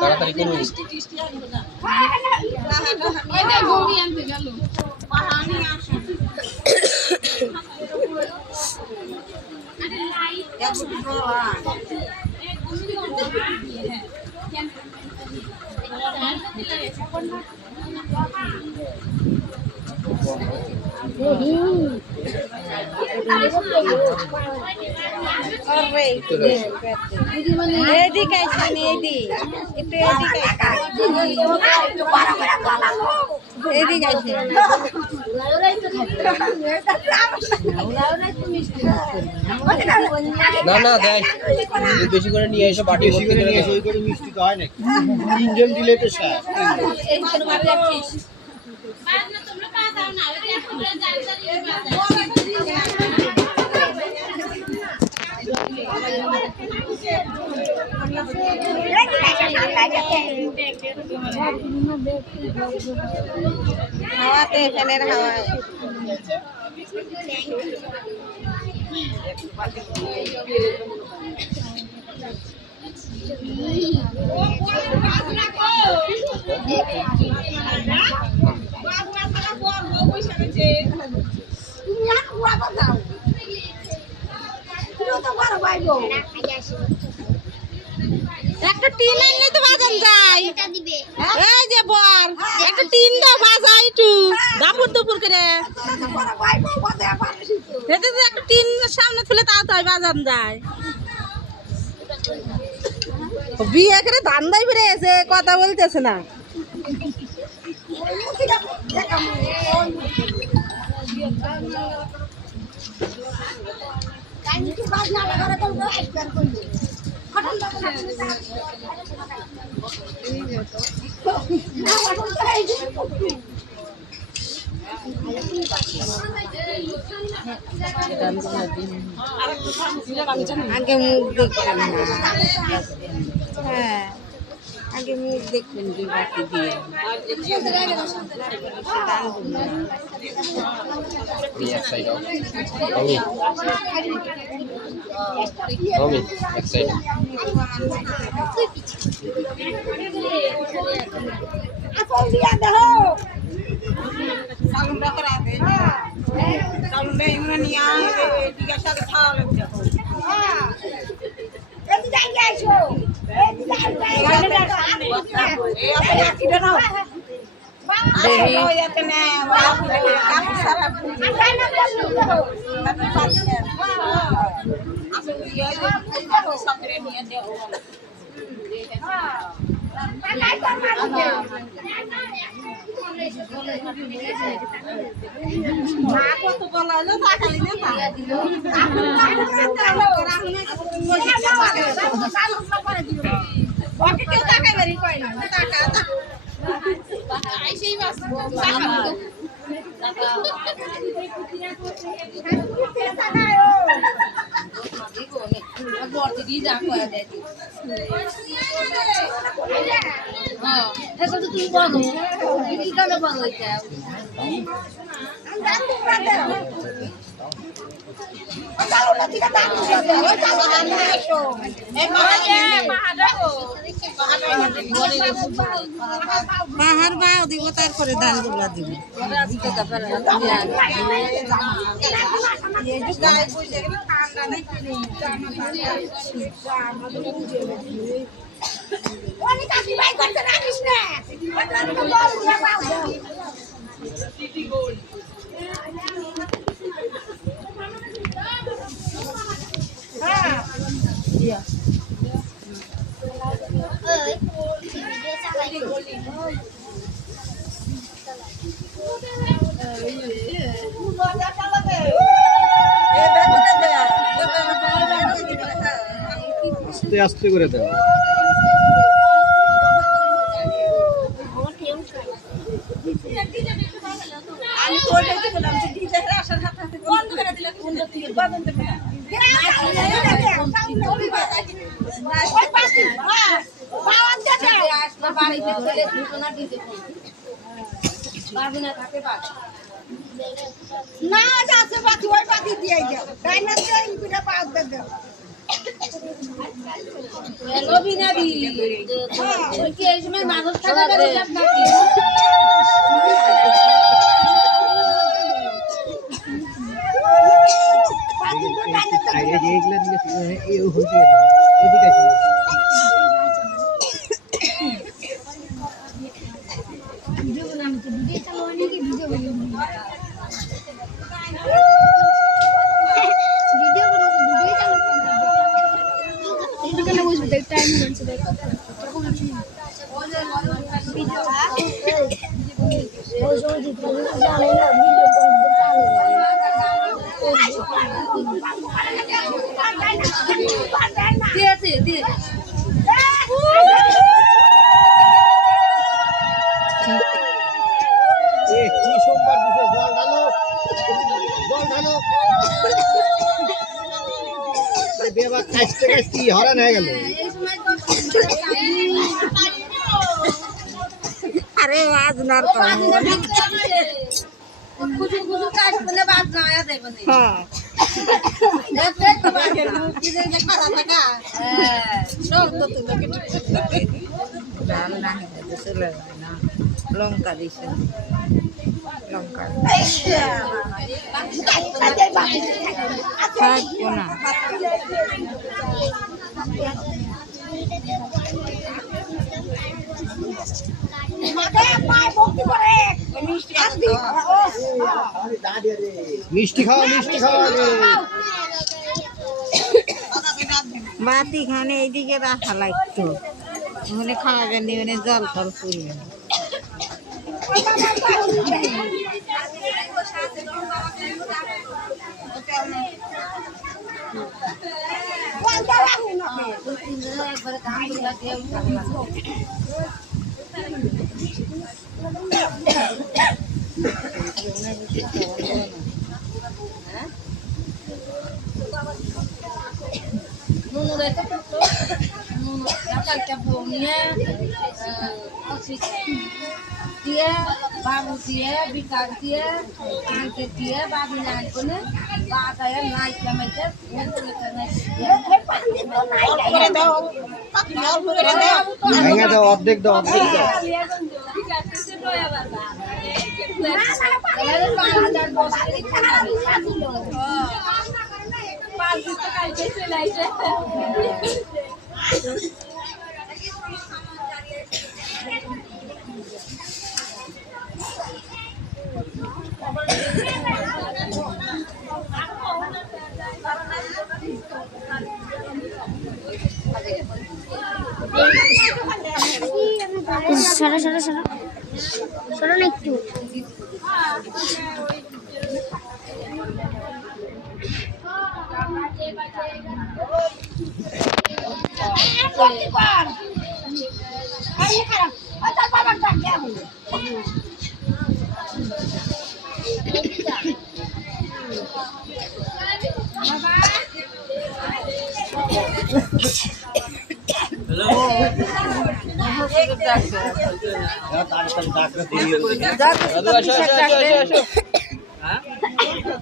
তাড়াতাড়ি করুন। এদিকে আইসেন, একটু এদিকে আইসেন। না না দেয় বেশি করে নিয়ে এসে বাটি বেশি করে নিয়ে এসে ওই করে মিষ্টি তো হয় না, তিনজন দিলে তো শেষ। হাওয়াতে ফ্যানের হাওয়ায় একটা টিন আনলে তো বাজান যায়। এই যে বর একটা টিন দাও, বাজাই একটু দাপুর দুপুর করে। একটা টিন সামনে তুলে তাও তো বাজান যায়। বিয়ে করে ধান্দাই বেড়ে এসে কথা বলতেছে না। আগে মুখ দেখবেন না, হ্যাঁ আগে মুখ দেখবেন দুই বাটি দিয়ে। বাহার বাও দিব, তারপরে ধান গুলা দিব। আস্তে আস্তে করে দাও। না যাচ্ছে বাকি ওই কি সোমবার দিছে জল ঢালো বেবার কাছতে কাছতে হরান হয়ে গেল আরে আজ নার লঙ্কা দিছে লঙ্কা থাকবো না মিষ্টি খাওয়া বাতি খানে এইদিকে রাখা লাগতো ওখানে খাওয়াবেন ওখানে জল ফল পুড়বেন dia baru dia bikin dia babi naik pun saya naik ke meja ভেঙে দাও অর্ধেক দাও সরো না একটু তাড়াতাড়ি ডাকলে দেরি হবে